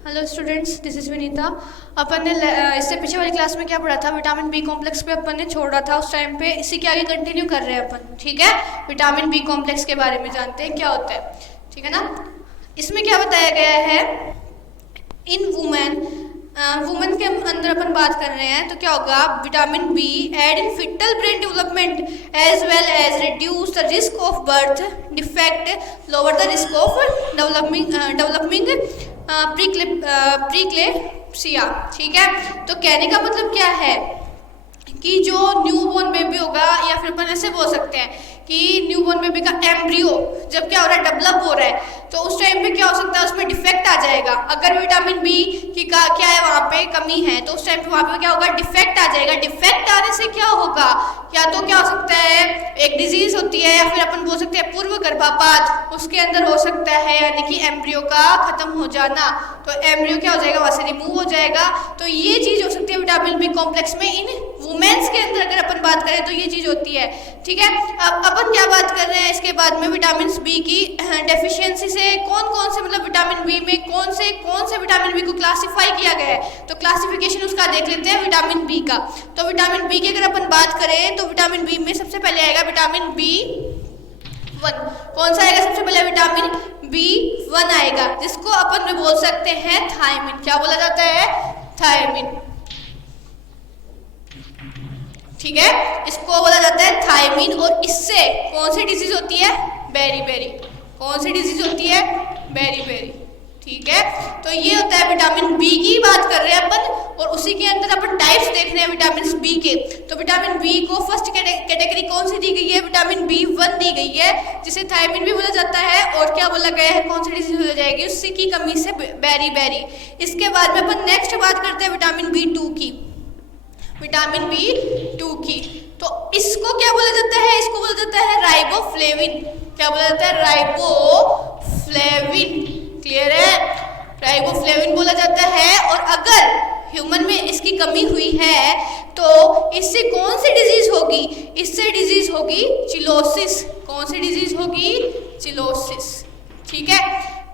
Hello students, this is Vinita. अपन ने इससे पीछे वाली क्लास में क्या पढ़ा था, विटामिन बी कॉम्प्लेक्स पे अपन ने छोड़ा था उस टाइम पे। इसी के आगे कंटिन्यू कर रहे हैं अपन, ठीक है। विटामिन बी कॉम्प्लेक्स के बारे में जानते हैं क्या होता है, ठीक है ना। इसमें क्या बताया गया है, इन वुमेन के अंदर अपन बात कर रहे हैं तो क्या होगा, vitamin B aid in fetal brain development as well as reduce the risk of birth defect, lower the risk of developing preeclampsia, ठीक है। तो कहने का मतलब क्या है कि जो न्यूबॉर्न बेबी होगा, या फिर अपन ऐसे बोल सकते हैं कि न्यूबॉर्न बेबी का एम्ब्रियो जब क्या हो रहा है, डेवलप हो रहा है, तो उस टाइम पे क्या हो सकता है, उसमें डिफेक्ट आ जाएगा। अगर विटामिन बी की क्या है, वहाँ पे कमी है, तो उस टाइम पे वहाँ पे क्या होगा, डिफेक्ट आ जाएगा। डिफेक्ट आने से क्या होगा, या तो क्या हो सकता है, एक डिजीज होती है, या फिर अपन बोल सकते हैं पूर्व गर्भपात, उसके अंदर हो सकता है, यानी कि एम्ब्रियो का खत्म हो जाना। तो एम्ब्रियो क्या हो जाएगा, वहाँ से रिमूव हो जाएगा। तो ये चीज़ हो सकती है विटामिन बी कॉम्प्लेक्स में। इन वुमेन्स के अंदर अगर अपन बात करें तो ये चीज़ होती है, ठीक है। अब अपन क्या बात कर रहे हैं इसके बाद में, विटामिन बी की डेफिशिएंसी से कौन कौन से, मतलब विटामिन बी में कौन से विटामिन बी को क्लासिफाई किया गया है। तो क्लासिफिकेशन उसका देख लेते हैं विटामिन बी का। तो विटामिन बी की अगर अपन बात करें तो विटामिन बी में सबसे पहले आएगा विटामिन बी वन। कौन सा आएगा सबसे पहले, विटामिन बी वन आएगा, जिसको अपन में बोल सकते हैं थायमिन। क्या बोला जाता है, थायमिन, ठीक है, इसको बोला जाता है थायमिन। और इससे कौन सी डिजीज होती है, बेरी। कौन सी डिजीज होती है, बेरी, ठीक है। तो ये होता है विटामिन बी की बात कर रहे हैं अपन, और उसी के अंदर अपन टाइप्स देख रहे हैं विटामिन बी के। तो विटामिन बी को फर्स्ट कैटेगरी कौन सी दी गई है, विटामिन बी वन दी गई है, जिसे थायमिन भी बोला जाता है। और क्या बोला गया है, कौन सी डिजीज हो जाएगी उसी की कमी से, बेरी। इसके बाद में अपन नेक्स्ट बात करते हैं विटामिन बी टू की, विटामिन बी टू की। तो इसको क्या बोला जाता है, इसको बोला जाता है राइबोफ्लेविन। क्या बोला जाता है, राइबोफ्लेविन, क्लियर है, राइबोफ्लेविन बोला जाता है। और अगर ह्यूमन में इसकी कमी हुई है तो इससे कौन सी डिजीज होगी, इससे डिजीज होगी चिलोसिस। कौन सी डिजीज होगी, चिलोसिस, ठीक है।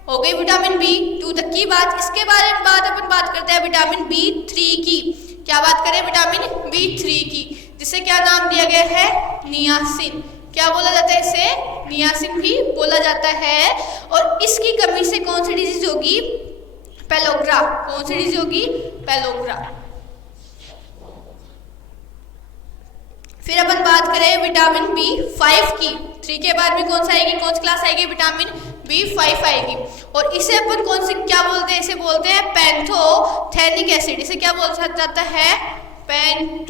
हो गई विटामिन बी टू तक की बात। इसके बारे में अपन बात करते हैं विटामिन बी थ्री की। क्या बात करें, विटामिन बी थ्री की, जिसे क्या नाम दिया गया है, नियासिन। क्या बोला जाता है इसे, नियासिन भी बोला जाता है। और इसकी कमी से कौन सी डिजीज होगी, पेलोग्रा। कौन सी डिजीज होगी, पेलोग्रा। फिर अपन बात करें विटामिन बी फाइव की। थ्री के बाद में कौन सा आएगी, कौन सी क्लास आएगी, विटामिन बी फाइव आएगी। और इसे अपन कौन सी क्या बोलते हैं, इसे बोलते हैं पैंथोथेनिक एसिड। इसे क्या बोला जाता है, पैंथोथेनिक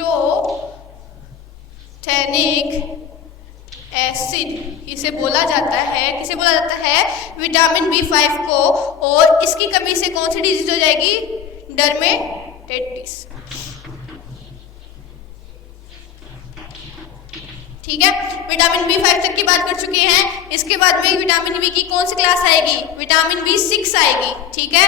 एसिड इसे बोला जाता है। किसे बोला जाता है, विटामिन बी फाइव को। और इसकी कमी से कौन सी डिजीज हो जाएगी, डर्मेटाइटिस, ठीक है। विटामिन बी फाइव तक की बात कर चुके हैं। इसके बाद में विटामिन बी की कौन सी क्लास आएगी, विटामिन बी सिक्स आएगी, ठीक है।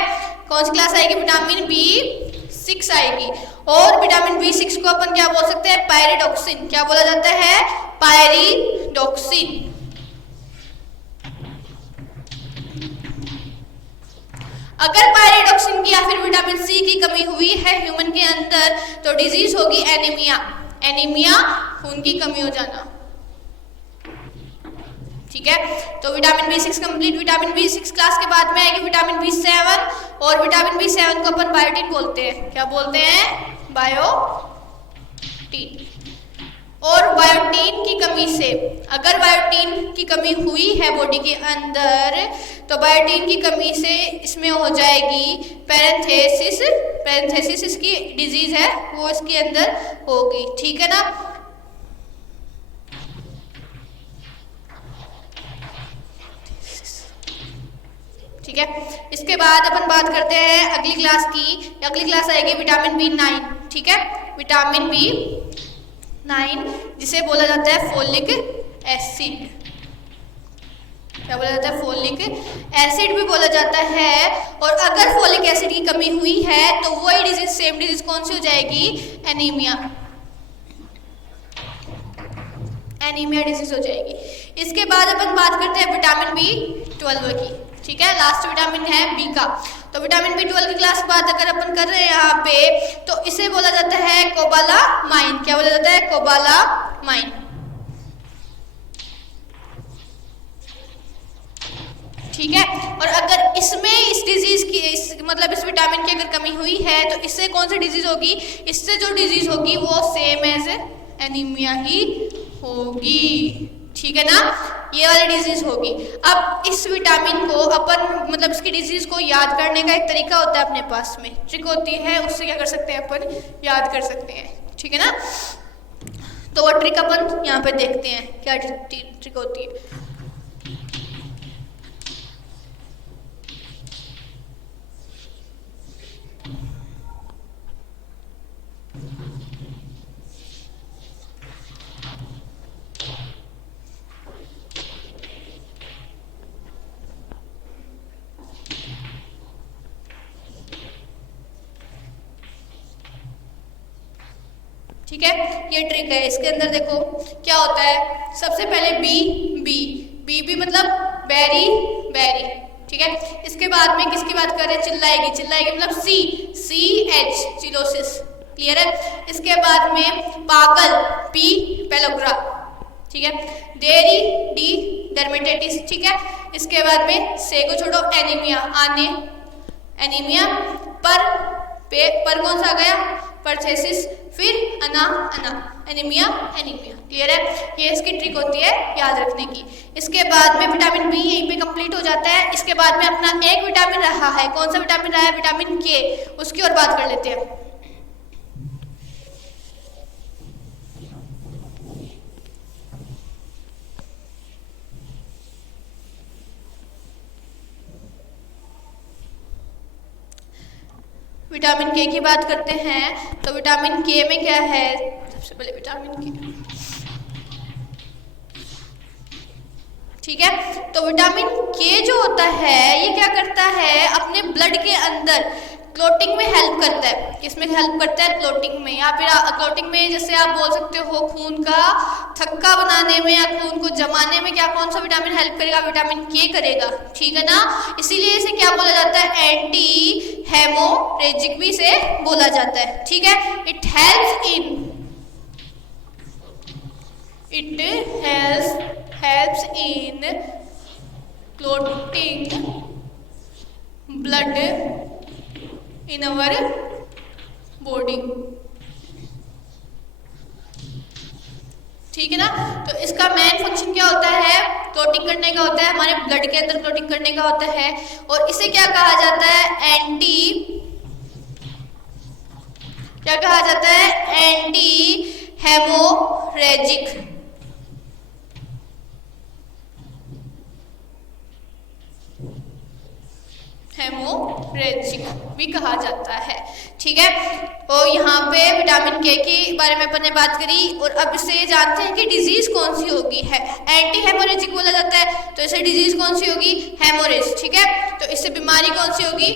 कौन सी क्लास आएगी, विटामिन बी सिक्स आएगी। और विटामिन बी सिक्स को अपन क्या बोल सकते हैं, पायरिडॉक्सिन। क्या बोला जाता है, पायरिडॉक्सिन। अगर पायरिडॉक्सिन की या फिर विटामिन सी की कमी हुई है ह्यूमन के अंदर तो डिजीज होगी एनीमिया। एनीमिया, खून की कमी हो जाना, ठीक है। तो vitamin B six complete. Vitamin B six class के बाद में आएगी विटामिन बी सेवन। और विटामिन बी सेवन को अपन बायोटीन बोलते हैं। क्या बोलते हैं, बायोटीन। और बायोटीन की कमी से, अगर बायोटीन की कमी हुई है बॉडी के अंदर तो बायोटीन की कमी से इसमें हो जाएगी पैरेंथेसिस। पैरेंथेसिस इसकी डिजीज है, वो इसके अंदर होगी, ठीक है ना। ठीक है। इसके बाद अपन बात करते हैं अगली क्लास की। अगली क्लास आएगी विटामिन बी नाइन, ठीक है, विटामिन बी नाइन, जिसे बोला जाता है फोलिक एसिड। क्या बोला जाता है, फोलिक एसिड भी बोला जाता है। और अगर फोलिक एसिड की कमी हुई है तो वही डिजीज, सेम डिजीज कौन सी हो जाएगी, एनीमिया। एनीमिया डिजीज हो जाएगी। इसके बाद अपन बात करते हैं विटामिन बी 12 की, ठीक है। लास्ट विटामिन है बी का। तो विटामिन B12 की क्लास की बात अगर अपन कर रहे हैं यहाँ पे, तो इसे बोला जाता है कोबालामाइन। क्या बोला जाता है? कोबालामाइन। ठीक है। और अगर इसमें इस डिजीज की मतलब इस विटामिन की अगर कमी हुई है तो इससे कौन सी डिजीज होगी? इससे जो डिजीज होगी वो सेम एज एनीमिया ही होगी। ठीक है ना, ये वाली डिजीज होगी। अब इस विटामिन को अपन मतलब इसकी डिजीज को याद करने का एक तरीका होता है अपने पास में, ट्रिक होती है, उससे क्या कर सकते हैं अपन याद कर सकते हैं। ठीक है ना, तो वो ट्रिक अपन यहाँ पे देखते हैं क्या ट्रिक होती है। ठीक है, ये ट्रिक है। इसके अंदर देखो क्या होता है। सबसे पहले बी मतलब बैरी बैरी। ठीक है, इसके बाद में किसकी बात कर रहे हैं? चिल्लाएगी चिल्लाएगी मतलब CH चिलोसिस। क्लियर है। इसके बाद में पागल P पेलोग्रा। ठीक है, डेरी D डर्मेटाइटिस। ठीक है, इसके बाद में से को छोड़ो एनीमिया आने एनीमिया पर कौन सा आ गया? परथेसिस। फिर अना एनीमिया। क्लियर है, ये इसकी ट्रिक होती है याद रखने की। इसके बाद में विटामिन बी यहीं पे कंप्लीट हो जाता है। इसके बाद में अपना एक विटामिन रहा है। कौन सा विटामिन रहा है? विटामिन के। उसकी और बात कर लेते हैं। विटामिन के की बात करते हैं तो विटामिन के में क्या है? सबसे पहले विटामिन के। ठीक है, तो विटामिन के जो होता है ये क्या करता है? अपने ब्लड के अंदर क्लोटिंग में हेल्प करता है। किसमें हेल्प करता है? क्लोटिंग में, या फिर क्लोटिंग में जैसे आप बोल सकते हो खून का थक्का बनाने में या खून को जमाने में क्या कौन सा विटामिन हेल्प करेगा? विटामिन के करेगा। ठीक है ना, इसीलिए इसे क्या बोला जाता है? एंटी हेमोरेजिक भी इसे बोला जाता है। ठीक है, it helps in clotting blood in our body. ठीक है ना, तो इसका मेन फंक्शन क्या होता है? क्लोटिंग करने का होता है, हमारे ब्लड के अंदर क्लोटिंग करने का होता है। और इसे क्या कहा जाता है? क्या कहा जाता है? Anti haemorrhagic. हेमोरेजिक भी कहा जाता है। ठीक है, तो यहाँ पे विटामिन के के बारे में अपन ने बात करी। और अब इससे जानते हैं कि डिजीज कौन सी होगी है। एंटी हेमोरेजिक बोला जाता है, तो इससे डिजीज कौन सी होगी? हेमोरेज। ठीक है, तो इससे बीमारी कौन सी होगी?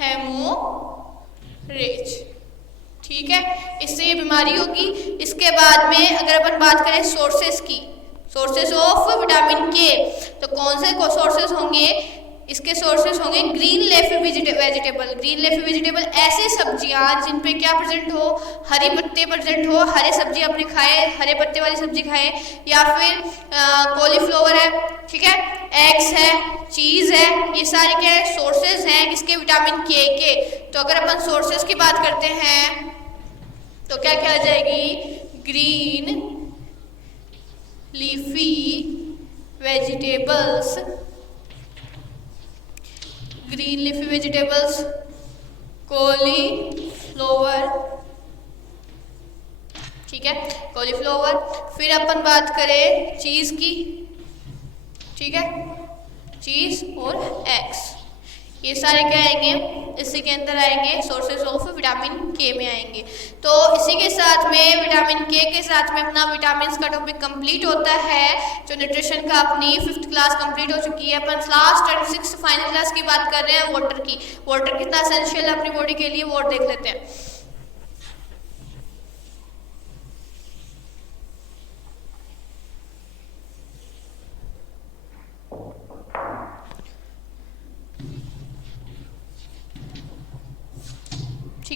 हेमोरेज। ठीक है, इससे ये बीमारी होगी। इसके बाद में अगर अपन बात करें सोर्सेस की, सोर्सेस ऑफ विटामिन के, तो कौन से सोर्सेस होंगे? इसके सोर्सेस होंगे green leafy vegetable. Green leafy vegetable ऐसे सब्जियां जिन पे क्या प्रेजेंट हो? हरी पत्ते प्रेजेंट हो। हरे सब्जी अपने खाए, हरे पत्ते वाली सब्जी खाए, या फिर कॉलीफ्लावर है। ठीक है, एग्स है, चीज है, ये सारे क्या है? सोर्सेज हैं किसके? विटामिन के। तो अगर अपन सोर्सेज की बात करते हैं तो क्या क्या आ जाएगी? Green leafy vegetables, cauliflower. ठीक है, कॉलीफ्लावर। फिर अपन बात करें चीज की। ठीक है, चीज और एग्स, ये सारे क्या आएंगे? इसी के अंदर आएंगे, सोर्सेज ऑफ विटामिन के में आएंगे। तो इसी के साथ में विटामिन के साथ में अपना विटामिन का टॉपिक कंप्लीट होता है। जो न्यूट्रिशन का अपनी 5th क्लास कंप्लीट हो चुकी है। अपन last and 6th final class की बात कर रहे हैं वाटर की। वाटर कितना एसेंशियल है अपनी बॉडी के लिए, वो देख लेते हैं।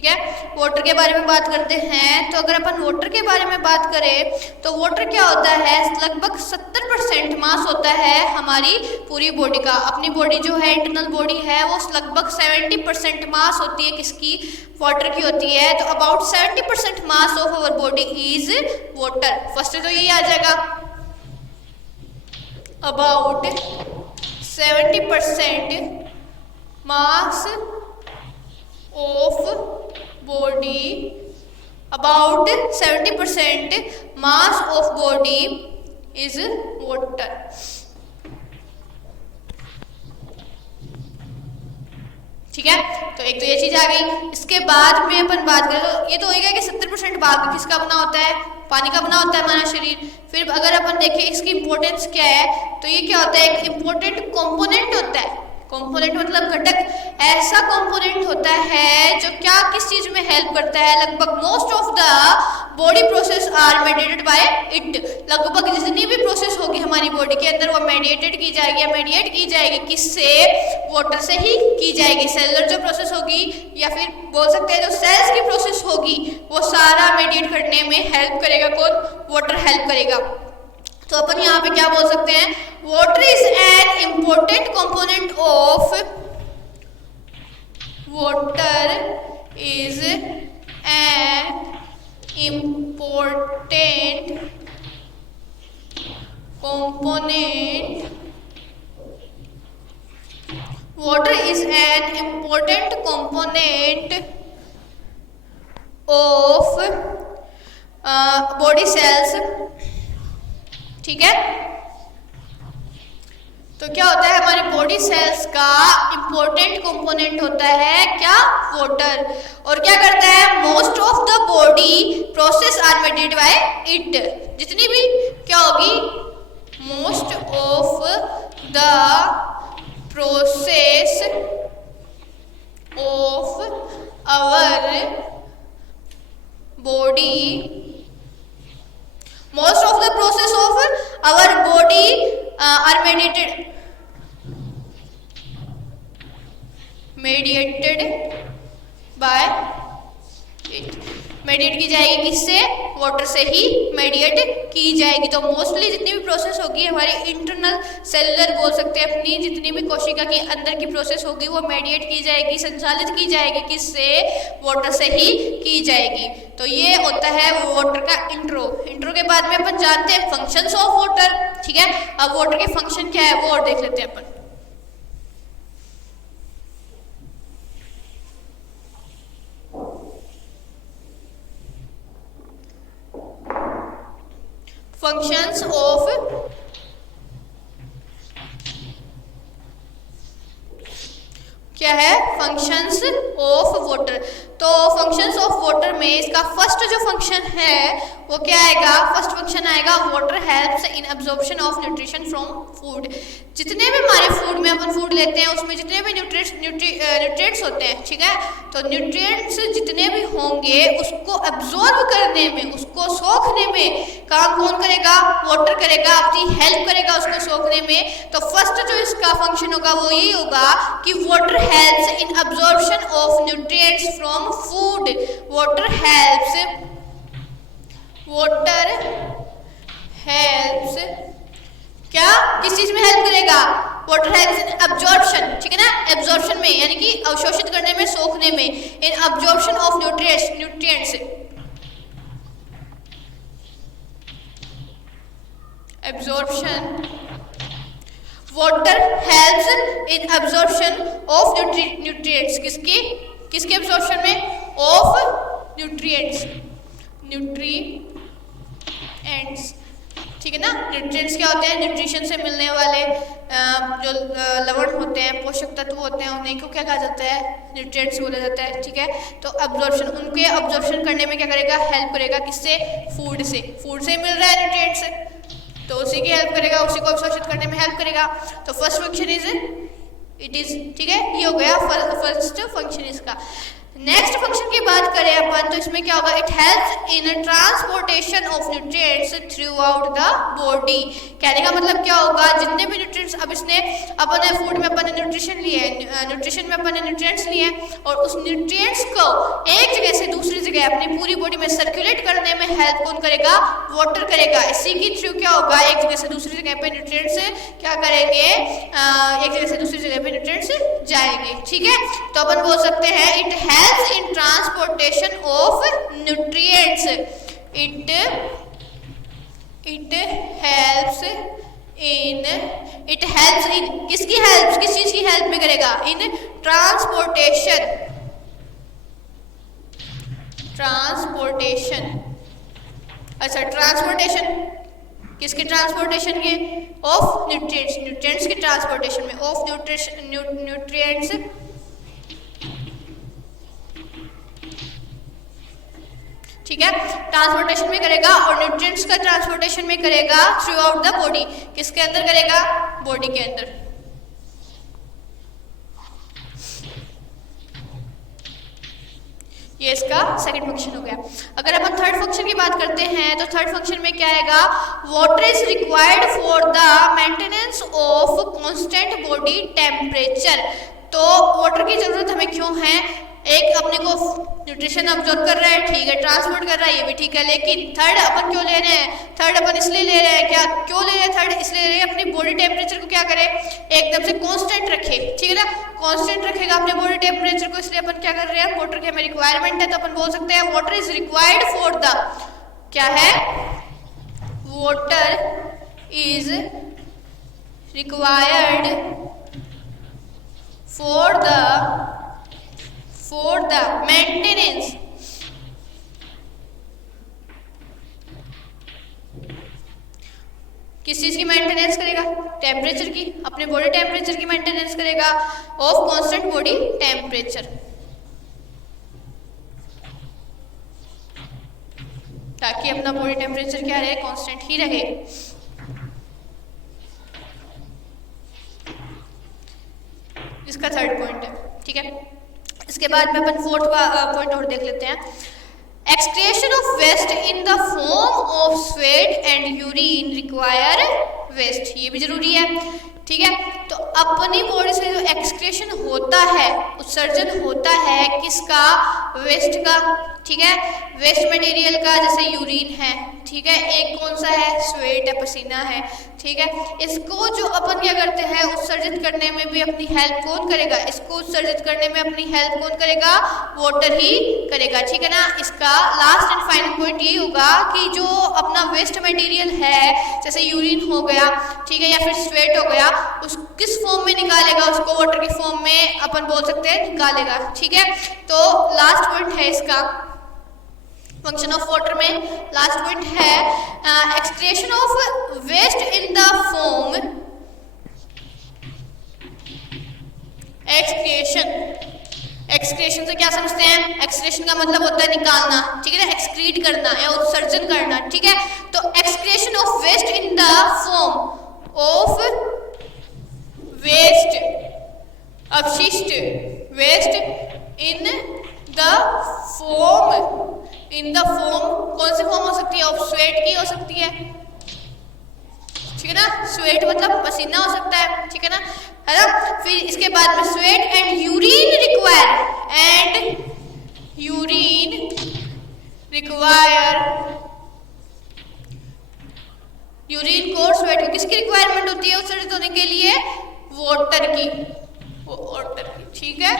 ठीक है। वाटर के बारे में बात करते हैं, तो अगर अपन वाटर के बारे में बात करें तो वाटर क्या होता है, लगभग 70% मास होता है हमारी पूरी बॉडी का। अपनी बॉडी जो है, इंटरनल बॉडी है, वो लगभग 70% मास होती है, किसकी, वाटर की होती है। तो about 70% mass of our body is water. First तो यही आ जाएगा, about 70% mass of body, about 70% mass of body is water। ठीक है, तो एक तो ये चीज आ गई। इसके बाद में अपन बात करें तो ये तो हो गया कि 70% भाग किसका बना होता है, पानी का बना होता है हमारा शरीर। फिर अगर अपन देखें इसकी इंपॉर्टेंस क्या है, तो ये क्या होता है, एक इम्पोर्टेंट कंपोनेंट होता है। कंपोनेंट मतलब घटक, ऐसा कंपोनेंट होता है जो क्या किस चीज में हेल्प करता है। लगभग most of the body process are mediated by it. लगभग जितनी भी प्रोसेस होगी हमारी बॉडी के अंदर वो मेडिएटेड की जाएगी, या मेडिएट की जाएगी किससे, वाटर से ही की जाएगी। सेलुलर जो प्रोसेस होगी, या फिर बोल सकते हैं जो सेल्स की प्रोसेस होगी, वो सारा मेडिएट करने में हेल्प करेगा कौन, वाटर हेल्प करेगा। तो अपन यहाँ पे क्या बोल सकते हैं, water is an important component of, water is an important component, water is an important component of body cells. ठीक है, तो क्या होता है, हमारे बॉडी सेल्स का इंपॉर्टेंट कंपोनेंट होता है क्या, वाटर। और क्या करता है, most of the body process are mediated by it. जितनी भी क्या होगी, most of the process of our body, most of the process of our body are mediated by it। Mediate की जाएगी किससे, वाटर से ही मेडिएट की जाएगी। तो मोस्टली जितनी भी प्रोसेस होगी हमारी इंटरनल सेलुलर बोल सकते हैं, अपनी जितनी भी कोशिका के अंदर की प्रोसेस होगी वो मेडिएट की जाएगी, संचालित की जाएगी किससे, वाटर से ही की जाएगी। तो ये होता है वाटर का इंट्रो। इंट्रो के बाद में अपन जानते हैं फंक्शंस ऑफ वाटर। ठीक है, अब वाटर के फंक्शन क्या है वो और देख लेते हैं अपन। फंक्शंस ऑफ, क्या है, फंक्शंस ऑफ वाटर। तो फंक्शंस ऑफ वाटर में इसका फर्स्ट जो फंक्शन है वो क्या आएगा, फर्स्ट फंक्शन आएगा, water helps in absorption of nutrition from food. जितने भी हमारे फूड में अपन फूड लेते हैं उसमें जितने भी न्यूट्रिएंट्स होते हैं, ठीक है, तो न्यूट्रिएंट्स जितने भी होंगे उसको एब्जॉर्ब करने में, उसको सोखने में काम कौन करेगा, वाटर करेगा, अपनी हेल्प करेगा उसको सोखने में। तो फर्स्ट जो इसका फंक्शन होगा वो यही होगा कि water helps in absorption of nutrients from food. Water helps क्या, किस चीज में हेल्प करेगा, वाटर हेल्प्स इन एब्जॉर्प्शन, ठीक है ना, एब्जॉर्प्शन में यानी कि अवशोषित करने में, सोखने में, इन absorption of nutrients, absorption, water helps in absorption of nutrients, किसके एब्जॉर्प्शन में, ऑफ न्यूट्रिएंट्स, ठीक है ना। न्यूट्रिएंट्स क्या होते हैं, न्यूट्रिशन से मिलने वाले जो लवण होते हैं, पोषक तत्व होते हैं, उन्हीं को क्या कहा जाता है, न्यूट्रिएंट्स बोला जाता है। ठीक है, तो एब्जॉर्प्शन, उनके एब्जॉर्प्शन करने में क्या करेगा, हेल्प करेगा, किससे, फूड से मिल रहा है न्यूट्रिएंट्स, तो उसी की हेल्प करेगा, उसी को अवशोषित करने में हेल्प करेगा। तो first function is it is, ठीक है, ये हो गया फर्स्ट फंक्शन इसका। नेक्स्ट फंक्शन की बात करें अपन तो इसमें क्या होगा, it helps in transportation of nutrients through out the body. कहने का मतलब क्या होगा, जितने भी न्यूट्रिएंट्स अब इसने अपने फूड में अपन ने न्यूट्रिशन लिए हैं, न्यूट्रिशन में अपन ने न्यूट्रिएंट्स लिए हैं और उस न्यूट्रिएंट्स को एक जगह से दूसरी जगह अपनी पूरी बॉडी में सर्कुलेट करने में हेल्प कौन करेगा, वाटर करेगा। इसी की थ्रू क्या होगा, एक जगह से दूसरी जगह पे न्यूट्रिएंट्स क्या करेंगे, एक जगह से दूसरी जगह पे न्यूट्रिएंट्स जाएंगे। ठीक है, तो अपन बोल सकते हैं it helps in transportation of nutrients. It helps इन किसकी हेल्प, किस चीज की हेल्प में करेगा, इन ट्रांसपोर्टेशन अच्छा ट्रांसपोर्टेशन किसके ट्रांसपोर्टेशन के, ऑफ न्यूट्रिएंट्स, न्यूट्रिएंट्स के ट्रांसपोर्टेशन में, ऑफ न्यूट्रिएंट्स ठीक है, ट्रांसपोर्टेशन में करेगा और न्यूट्रिएंट्स का ट्रांसपोर्टेशन में करेगा थ्रू आउट द बॉडी। किसके अंदर करेगा, बॉडी के अंदर। ये इसका सेकंड फंक्शन हो गया। अगर अपन थर्ड फंक्शन की बात करते हैं तो थर्ड फंक्शन में क्या आएगा, water is required for the maintenance of constant body temperature. तो वाटर की जरूरत हमें क्यों है, एक अपने को न्यूट्रिशन अब्जॉर्ब कर रहा है, ठीक है, ट्रांसपोर्ट कर रहा है, ये भी ठीक है, लेकिन थर्ड अपन क्यों ले रहे हैं, थर्ड अपन इसलिए ले रहे हैं, क्या क्यों ले रहे हैं थर्ड, इसलिए ले रहे हैं अपनी बॉडी टेम्परेचर को क्या करे, एकदम से कांस्टेंट रखे। ठीक है ना, कांस्टेंट रखेगा अपने बॉडी टेम्परेचर को, इसलिए अपन क्या कर रहे हैं, वाटर की हमें रिक्वायरमेंट है, तो अपन बोल सकते हैं water is required for the, क्या है, water is required for the maintenance किस चीज की मेंटेनेंस करेगा, टेम्परेचर की, अपने बॉडी टेम्परेचर की मेंटेनेंस करेगा, ऑफ कांस्टेंट बॉडी टेम्परेचर, ताकि अपना बॉडी टेम्परेचर क्या रहे, कांस्टेंट ही रहे। इसका थर्ड पॉइंट है। ठीक है, इसके बाद में अपन फोर्थ पॉइंट और देख लेते हैं, excretion of waste in the form of sweat and urine require waste. ये भी जरूरी है। ठीक है, तो अपनी बॉडी से जो एक्सक्रिएशन होता है, उत्सर्जन होता है किसका, वेस्ट का। ठीक है, वेस्ट मटेरियल का, जैसे यूरिन है, ठीक है, एक कौन सा है, स्वेट है, पसीना है। ठीक है, इसको जो अपन क्या करते हैं, उत्सर्जित करने में भी अपनी हेल्प कौन करेगा, इसको उत्सर्जित करने में अपनी हेल्प कौन करेगा, वाटर ही करेगा। ठीक है ना, इसका लास्ट एंड फाइनल पॉइंट ये होगा कि जो अपना वेस्ट मटेरियल है, जैसे यूरिन हो गया, ठीक है, या फिर स्वेट हो गया, उस किस फॉर्म में निकालेगा, उसको वाटर की फॉर्म में अपन बोल सकते हैं निकालेगा। ठीक है, तो लास्ट पॉइंट है इसका फंक्शन ऑफ वाटर में, लास्ट पॉइंट है excretion of waste in the form, excretion से क्या समझते हैं, एक्सक्रिएशन का मतलब होता है निकालना। ठीक है ना, एक्सक्रीट करना या उत्सर्जन करना। ठीक है, तो excretion of waste in the form of waste, अपशिष्ट, waste in the form, in the form, कौन सी फॉर्म हो सकती है, ऑफ स्वेट की हो सकती है। ठीक है ना, स्वेट मतलब पसीना हो सकता है। ठीक है ना, है ना, फिर इसके बाद में sweat and urine require, and urine require, urine को, स्वेट को किसकी रिक्वायरमेंट होती है उत्सर्जित होने के लिए, वाटर की, वाटर की। ठीक है,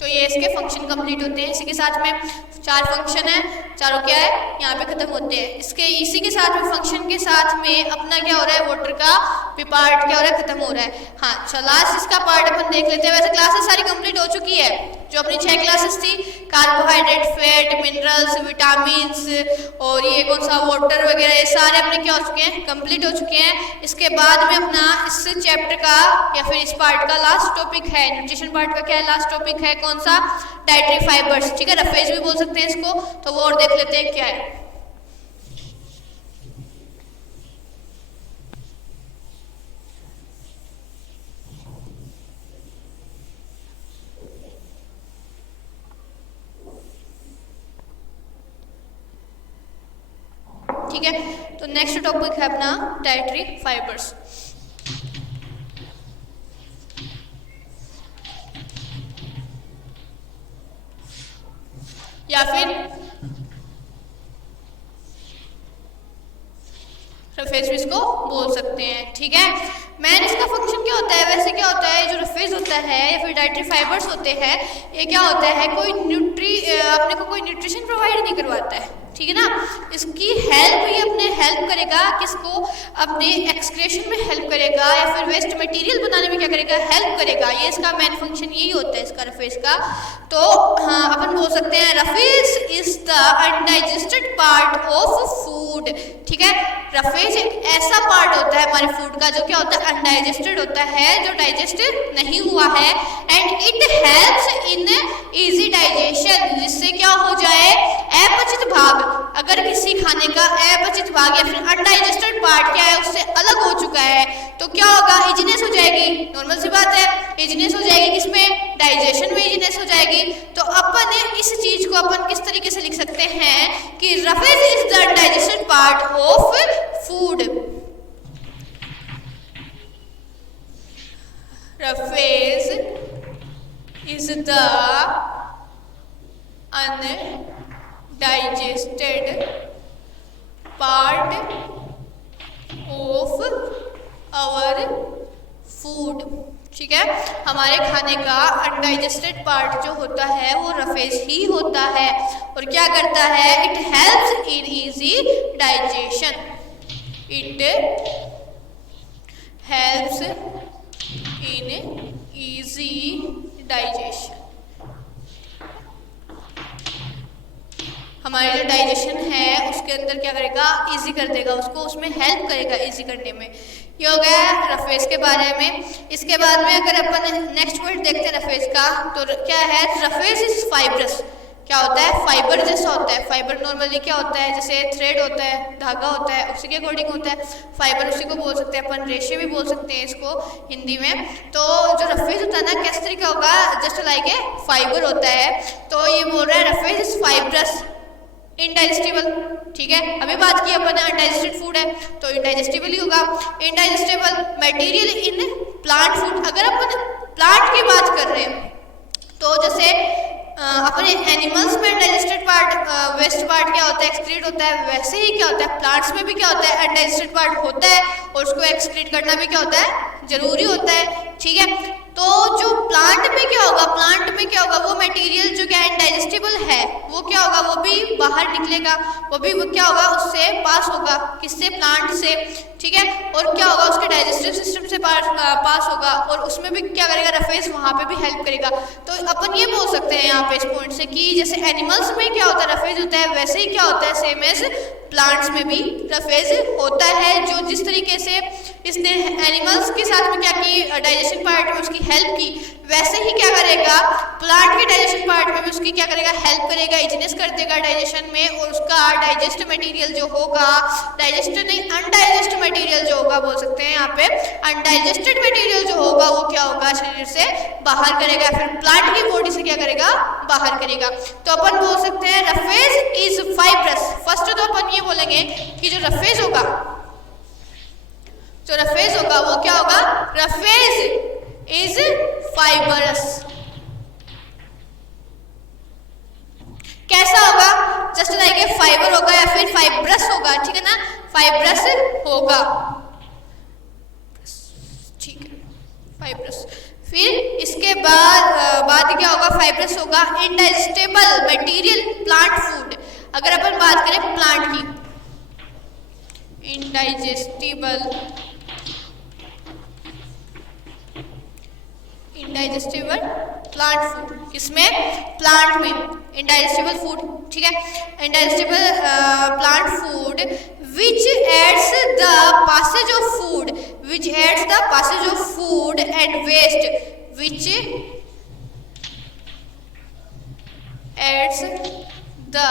तो ये इसके फंक्शन कंप्लीट होते हैं। इसी के साथ में 4 फंक्शन है, चारों क्या है, यहाँ पे खत्म होते हैं। इसी के साथ में फंक्शन के साथ में अपना क्या हो रहा है, वाटर का भी पार्ट क्या हो रहा है, खत्म हो रहा है। हाँ, चलो लास्ट इसका पार्ट अपन देख लेते हैं। वैसे क्लासेस सारी कंप्लीट हो चुकी है, जो अपनी 6 क्लासेस थी, कार्बोहाइड्रेट, फैट, मिनरल्स, विटामिन्स और ये कौन सा वाटर वगैरह, ये सारे अपने क्या हो चुके हैं, कंप्लीट हो चुके हैं। इसके बाद में अपना इस चैप्टर का या फिर इस पार्ट का लास्ट टॉपिक है, न्यूट्रिशन पार्ट का क्या है, लास्ट टॉपिक है कौन सा, डाइटरी फाइबर्स। ठीक है, रफेज भी बोल सकते हैं इसको, तो वो और देख लेते हैं क्या है। ठीक है। तो नेक्स्ट टॉपिक है अपना डाइटरी फाइबर्स। या फिर रफेज भी इसको बोल सकते हैं, ठीक है। मैन इसका फंक्शन क्या होता है, वैसे क्या होता है, जो रफेज होता है या फिर डाइटरी फाइबर्स होते हैं, ये क्या होता है, कोई अपने को कोई न्यूट्रिशन प्रोवाइड नहीं करवाता है, ठीक है ना। इसकी हेल्प ये अपने हेल्प करेगा, किसको, अपने एक्सक्रेशन में हेल्प करेगा या फिर वेस्ट मटेरियल बनाने में क्या करेगा, हेल्प करेगा। ये इसका मेन फंक्शन यही होता है इसका रफेज का। तो हाँ, अपन बोल सकते हैं roughage is the undigested part of food, ठीक है। रफेज एक ऐसा पार्ट होता है हमारे फूड का जो क्या होता है, अनडाइजेस्टेड होता है, जो डाइजेस्ट नहीं हुआ है, and it helps in easy digestion, जिससे क्या हो जाए, अपचित भाग, अगर किसी खाने का अपचित भाग या फिर अनडाइजेस्टेड पार्ट क्या है उससे अलग हो चुका है तो क्या होगा, इजीनेस हो जाएगी। नॉर्मल सी बात है, इजीनेस हो जाएगी, किसमें, डाइजेशन में इजीनेस हो जाएगी। तो अपन इस चीज को अपन किस तरीके से लिख सकते हैं कि roughage is the undigested part of food. Roughage is the undigested part of our food, ठीक है। हमारे खाने का अनडाइजेस्टेड पार्ट जो होता है वो रफेज ही होता है, और क्या करता है, it helps in easy digestion, it helps in easy digestion. हमारे जो डाइजेशन है उसके अंदर क्या करेगा, इजी कर देगा उसको, उसमें हेल्प करेगा इजी करने में। ये हो गया रफेज के बारे में। इसके बाद में अगर अपन नेक्स्ट वर्ड देखते हैं रफेज का, तो क्या है, रफेज इज फाइब्रस। क्या होता है, फाइबर जैसा होता है। फाइबर नॉर्मली क्या होता है, जैसे थ्रेड होता है, धागा होता है, उसी के अकॉर्डिंग होता है फाइबर, उसी को बोल सकते हैं अपन, रेशे भी बोल सकते हैं इसको हिंदी में। तो जो रफेज होता है ना, किस तरीके होगा, जस्ट लाइक ए फाइबर होता है। तो ये बोल रहा है रफेज इज फाइब्रस इनडाइजेस्टिबल, ठीक है। अभी बात की अपन अनडाइजेस्टेड फूड है तो इनडाइजेस्टिबल ही होगा। Indigestible material in plant food, अगर अपन प्लांट की बात कर रहे हैं तो जैसे अपने एनिमल्स में अनडाइजेस्टेड पार्ट, वेस्ट पार्ट क्या होता है, एक्सक्रीट होता है, वैसे ही क्या होता है प्लांट्स में भी क्या होता है, अनडाइजेस्टेड पार्ट होता है, और उसको एक्सक्रीट करना भी क्या होता है, जरूरी होता है, ठीक है। तो जो प्लांट में क्या होगा, प्लांट में क्या होगा, वो मटेरियल जो क्या इनडाइजेस्टेबल है वो क्या होगा, वो भी बाहर निकलेगा, वो भी वो क्या होगा, उससे पास होगा, किससे, प्लांट से, ठीक है। और क्या होगा, उसके डाइजेस्टिव सिस्टम से पास होगा, और उसमें भी क्या करेगा, रफेज वहाँ पे भी हेल्प करेगा। तो अपन ये बोल सकते हैं यहाँ पे इस पॉइंट से कि जैसे एनिमल्स में क्या होता है, रफेज होता है, वैसे ही क्या होता है, सेम एज प्लांट्स में भी रफेज होता है। जो जिस तरीके से इसने एनिमल्स के साथ में क्या की, डाइजेशन पार्ट में उसकी हेल्प की, वैसे ही क्या करेगा, प्लांट के डाइजेशन पार्ट में भी उसकी क्या करेगा, हेल्प करेगा, इजीनेस कर देगा डाइजेशन में, और उसका डाइजेस्ट मटेरियल जो होगा, डाइजेस्ट नहीं अनडाइजेस्ट मटेरियल जो होगा बोल सकते हैं यहाँ पे, अनडाइजेस्टेड मटेरियल जो होगा वो क्या होगा, शरीर से बाहर करेगा, फिर प्लांट की बॉडी से क्या करेगा, बाहर करेगा। तो अपन बोल सकते हैं रफेज इज फाइब्रस। फर्स्ट तो अपन ये बोलेंगे कि जो रफेज होगा, जो रफेज होगा वो क्या होगा, रफेज इज फाइबरस। कैसा होगा, जस्ट लाइक ए फाइबर होगा या फिर फाइब्रस होगा, ठीक है ना, फाइब्रस होगा, ठीक है, फाइब्रस। फिर इसके बाद क्या होगा, फाइब्रस होगा इनडाइजेस्टेबल मटेरियल प्लांट फूड। अगर अपन बात करें प्लांट की, इनडाइजेस्टेबल प्लांट फूड, किसमें, प्लांट में, इनडाइजेस्टेबल फूड, ठीक है। Indigestible plant food which adds the passage of food, which adds the passage of food and waste, which adds the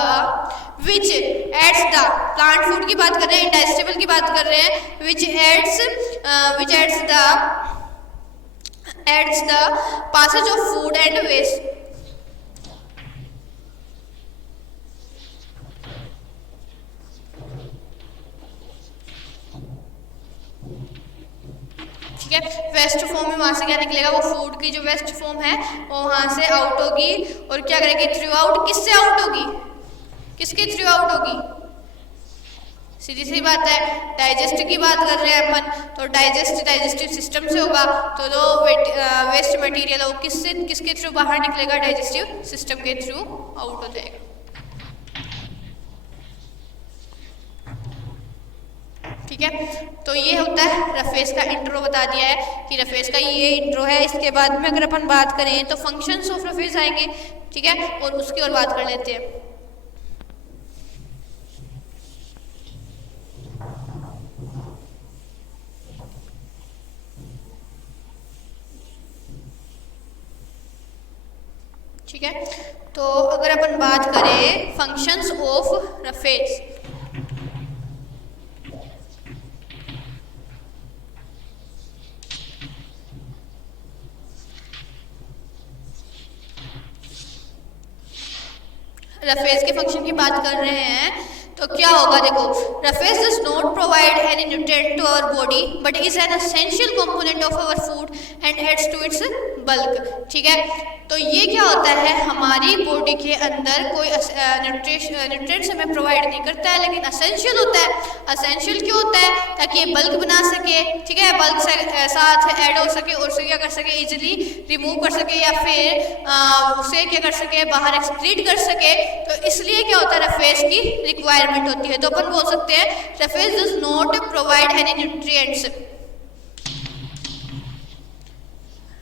plant food की बात कर रहे हैं, इनडाइजेस्टेबल की बात कर रहे हैं, which adds the passage of food and waste। ठीक है। वेस्ट फॉर्म में वहाँ से क्या निकलेगा, वो फूड की जो वेस्ट फॉर्म है वो वहाँ से आउट होगी और क्या करेगी, थ्रू आउट। किससे आउट होगी, किसके थ्रू आउट होगी, सीधी सी बात है, डाइजेस्ट की बात कर रहे हैं अपन, तो डाइजेस्टिव सिस्टम से होगा। तो जो वेस्ट मटेरियल है वो किसके थ्रू बाहर निकलेगा, डाइजेस्टिव सिस्टम के थ्रू आउट हो जाएगा। ठीक है, तो ये होता है रफेज का इंट्रो। बता दिया है कि रफेज का ये इंट्रो है। इसके बाद में अगर अपन बात करें तो फंक्शंस ऑफ रफेज आएंगे। ठीक है, और उसकी और बात कर लेते हैं। ठीक है, तो अगर अपन बात करें फंक्शंस ऑफ रफेज, रफेज के फंक्शन की बात कर रहे हैं तो क्या होगा, देखो, roughage does not provide any nutrient to our body but is an essential component of our food and aids to its bulk. ठीक है, तो ये क्या होता है, हमारी बॉडी के अंदर कोई न्यूट्रिएंट्स हमें प्रोवाइड नहीं करता है, लेकिन एसेंशियल होता है। एसेंशियल क्यों होता है, ताकि ये बल्क बना सके। ठीक है, बल्क से साथ ऐड हो सके और उसे क्या कर सके, इजिली रिमूव कर सके या फिर उसे क्या कर सके, बाहर एक्सक्रीट कर सके। तो इसलिए क्या होता है, रफेज की रिक्वायरमेंट होती है। तो अपन बोल सकते हैं roughage does not provide any nutrients,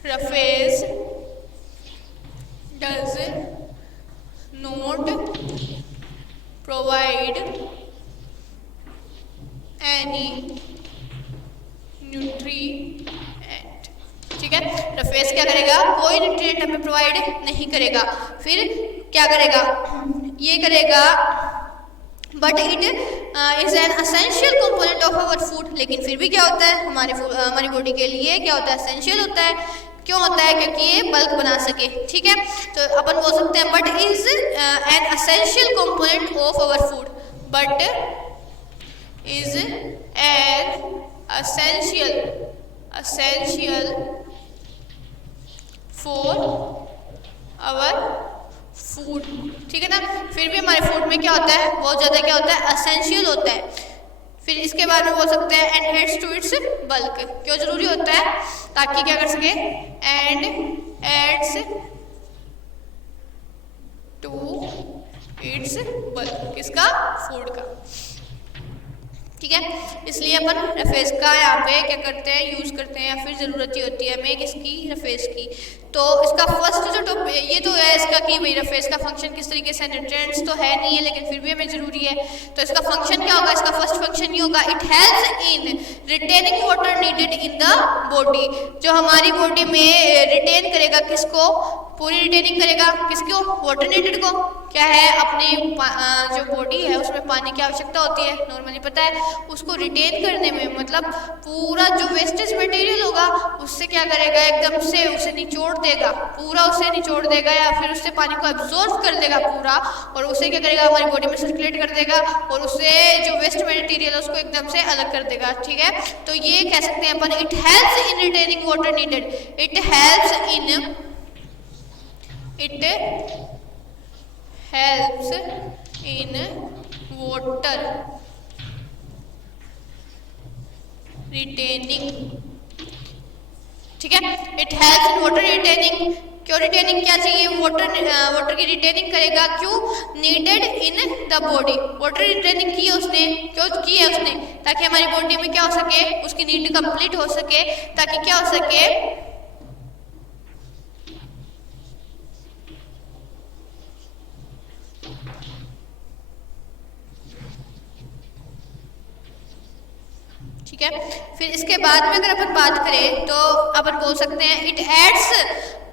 roughage does not provide any nutrient। ठीक है, रफेज क्या करेगा, कोई न्यूट्रिएंट हमें प्रोवाइड नहीं करेगा। फिर क्या करेगा, ये करेगा but it is an essential component of our food. लेकिन फिर भी क्या होता है, हमारी बॉडी के लिए क्या होता है, एसेंशियल होता है। क्यों होता है, क्योंकि ये बल्क बना सके। ठीक है, तो अपन बोल सकते हैं but is an essential component of our food, but is an essential for our food. ठीक है ना, फिर भी हमारे फूड में क्या होता है, बहुत ज़्यादा क्या होता है, एसेंशियल होता है। फिर इसके बाद में बोल सकते हैं and aids to its bulk. क्यों जरूरी होता है, ताकि क्या कर सके, and aids to its bulk, किसका, फूड का। ठीक है, इसलिए अपन रफेज का यहाँ पे क्या करते हैं, यूज करते हैं, या फिर ज़रूरत ही होती है हमें किसकी, रफेज की। तो इसका फर्स्ट जो टॉपिक ये तो है इसका कि भाई रफेज का फंक्शन किस तरीके से, न्यूट्रिएंट्स तो है नहीं है लेकिन फिर भी हमें ज़रूरी है। तो इसका फंक्शन क्या होगा, इसका फर्स्ट फंक्शन ये होगा, it helps in retaining water needed in the body. जो हमारी बॉडी में रिटेन करेगा, किसको, पूरी रिटेनिंग करेगा, किसको, वाटर नीडेड को। क्या है, अपनी जो बॉडी है उसमें पानी की आवश्यकता होती है, नॉर्मली पता है। उसको रिटेन करने में मतलब पूरा जो वेस्टेज मटेरियल होगा उससे क्या करेगा, एकदम से उसे निचोड़ देगा, पूरा उसे निचोड़ देगा, या फिर उससे पानी को एब्जॉर्ब कर देगा पूरा, और उसे क्या करेगा, हमारी बॉडी में सर्कुलेट कर देगा, और उससे जो वेस्ट मटेरियल है उसको एकदम से अलग कर देगा। ठीक है, तो ये कह सकते हैं अपन, it helps in retaining water needed, it helps in water retaining. ठीक है, it helps in water retaining. क्यों रिटेनिंग क्या चाहिए, वाटर की रिटेनिंग करेगा, क्यों, needed in the body. Water retaining की है उसने, क्यों की है उसने, ताकि हमारी बॉडी में क्या हो सके, उसकी नीड कंप्लीट हो सके, ताकि क्या हो सके, ठीक है। फिर इसके बाद में अगर अपन बात करें तो अपन बोल सकते हैं it aids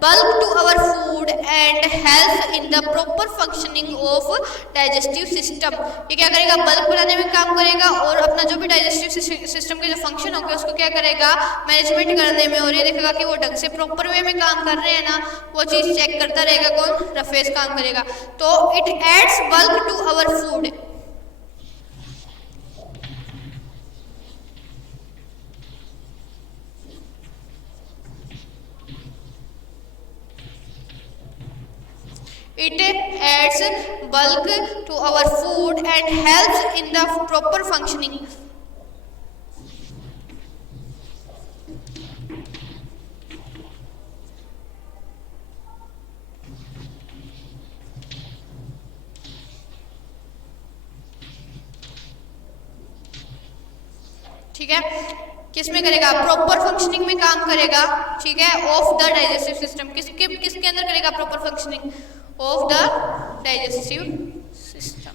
bulk to our food and help in the proper functioning of digestive system. ये क्या करेगा, बल्क बनाने में काम करेगा, और अपना जो भी डाइजेस्टिव सिस्टम के जो फंक्शन होंगे उसको क्या करेगा, मैनेजमेंट करने में, और ये देखेगा कि वो ढंग से प्रॉपर वे में काम कर रहे हैं ना, वो चीज़ चेक करता रहेगा, कौन, रफेज काम करेगा। तो it aids bulk to our food, It adds bulk to our food and helps in the proper functioning. ठीक है, किस में करेगा? प्रॉपर फंक्शनिंग में काम करेगा। ठीक है, ऑफ द डाइजेस्टिव सिस्टम। किसके अंदर करेगा proper functioning? Of the digestive system.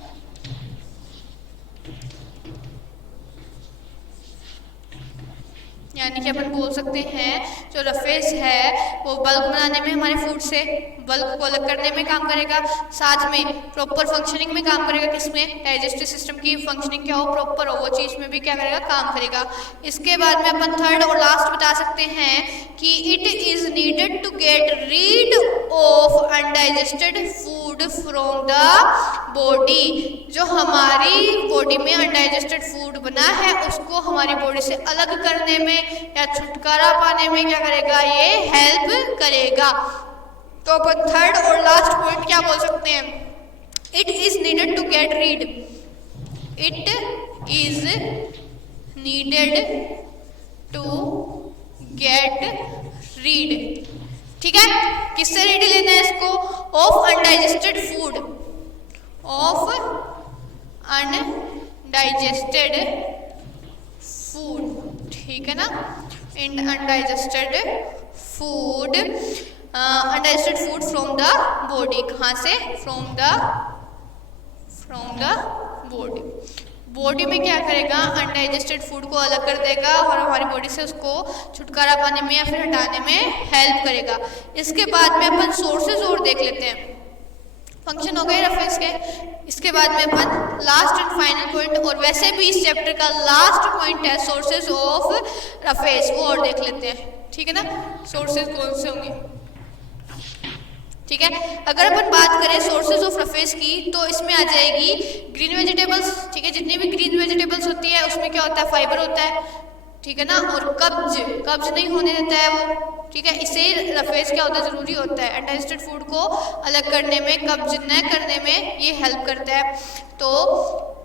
यानी कि अपन बोल सकते हैं जो रफेज है वो बल्क बनाने में, हमारे फूड से बल्क को अलग करने में काम करेगा, साथ में प्रॉपर फंक्शनिंग में काम करेगा। किसमें? डाइजेस्टिव सिस्टम की फंक्शनिंग क्या हो, प्रॉपर हो, वो चीज़ में भी क्या करेगा? काम करेगा। इसके बाद में अपन थर्ड और लास्ट बता सकते हैं कि it is needed to get rid of undigested food from the body. जो हमारी बॉडी में अनडाइजेस्टेड फूड बना है उसको हमारी बॉडी से अलग करने में या छुटकारा पाने में क्या करेगा? ये हेल्प करेगा। तो अपन थर्ड और लास्ट पॉइंट क्या बोल सकते हैं? It is needed to get rid. It is needed to get rid. ठीक है, किससे रीड लेना है इसको? Of undigested food, of undigested food. ठीक है ना, in undigested food, undigested food from the body. कहाँ से? From the body. बॉडी में क्या करेगा? अनडाइजेस्टेड फूड को अलग कर देगा और हमारी बॉडी से उसको छुटकारा पाने में या फिर हटाने में हेल्प करेगा। इसके बाद में अपन सोर्सेज और देख लेते हैं। फंक्शन हो गए रफेज के। इसके बाद में अपन लास्ट एंड फाइनल पॉइंट, और वैसे भी इस चैप्टर का लास्ट पॉइंट है सोर्सेज ऑफ रफेज, वो और देख लेते हैं। ठीक है ना, सोर्सेज कौन से होंगे? ठीक है, अगर अपन बात करें सोर्सेज ऑफ रफेज की तो इसमें आ जाएगी ग्रीन वेजिटेबल्स। ठीक है, जितनी भी ग्रीन वेजिटेबल्स होती है उसमें क्या होता है? फाइबर होता है। ठीक है ना, और कब्ज नहीं होने देता है वो। ठीक है, इससे रफेज क्या होता है? जरूरी होता है। अनडाइजेस्टेड फूड को अलग करने में, कब्ज न करने में ये हेल्प करता है। तो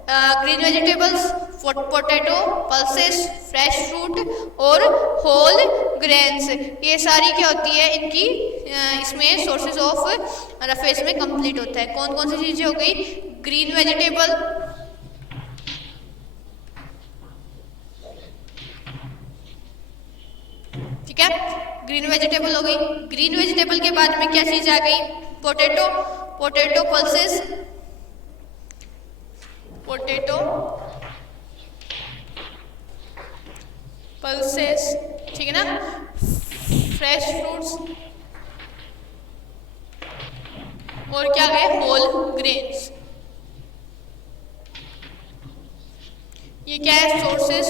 green vegetables, potato, pulses, fresh fruit और होल ग्रेन्स, ये सारी क्या होती है? इनकी इसमें सोर्सेज ऑफ रफेज में कंप्लीट होता है। कौन कौन सी चीजें हो गई? ग्रीन वेजिटेबल, ठीक है, ग्रीन वेजिटेबल हो गई। ग्रीन वेजिटेबल के बाद में क्या चीज आ गई? Potato, potato pulses, potato pulses, ठीक है ना, फ्रेश फ्रूट्स और क्या गए? Whole grains. ये क्या है? Sources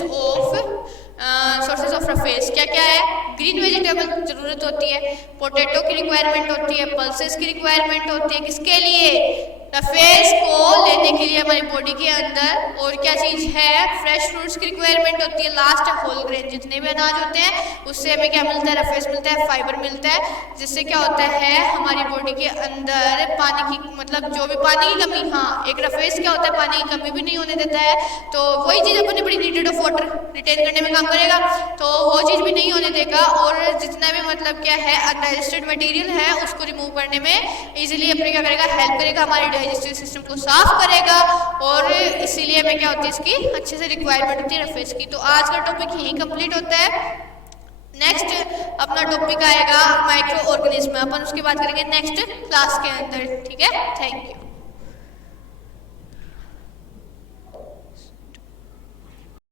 of roughage. क्या क्या है? ग्रीन वेजिटेबल जरूरत होती है, पोटैटो की रिक्वायरमेंट होती है, पल्सेस की रिक्वायरमेंट होती है। किसके लिए? रफेज को लेने के लिए हमारी बॉडी के अंदर। और क्या चीज है? फ्रेश फ्रूट्स की रिक्वायरमेंट होती है। लास्ट होल ग्रेन, जितने भी अनाज होते हैं उससे हमें क्या मिलता है? रफेज मिलता है, फाइबर मिलता है, जिससे क्या होता है? हमारी बॉडी के अंदर पानी की, मतलब जो भी पानी की कमी, हाँ, एक रफेज क्या होता है? पानी की कमी भी नहीं होने देता है। तो वही चीज अपनी बड़ी नीडेड ऑफ वाटर रिटेन करने में काम करेगा, तो वो चीज भी नहीं होने देगा। और जितना भी मतलब क्या है अनडाइजेस्टेड मटेरियल है उसको रिमूव करने में इजीली अपने क्या करेगा? हेल्प करेगा, हमारे डाइजेस्टिव सिस्टम को साफ करेगा। और इसीलिए हमें क्या होती है? इसकी अच्छे से रिक्वायरमेंट होती है रफेज की। तो आज का टॉपिक यही कंप्लीट होता है। नेक्स्ट अपना टॉपिक आएगा माइक्रो ऑर्गेनिज्म, अपन उसकी बात करेंगे नेक्स्ट क्लास के अंदर। ठीक है, थैंक यू।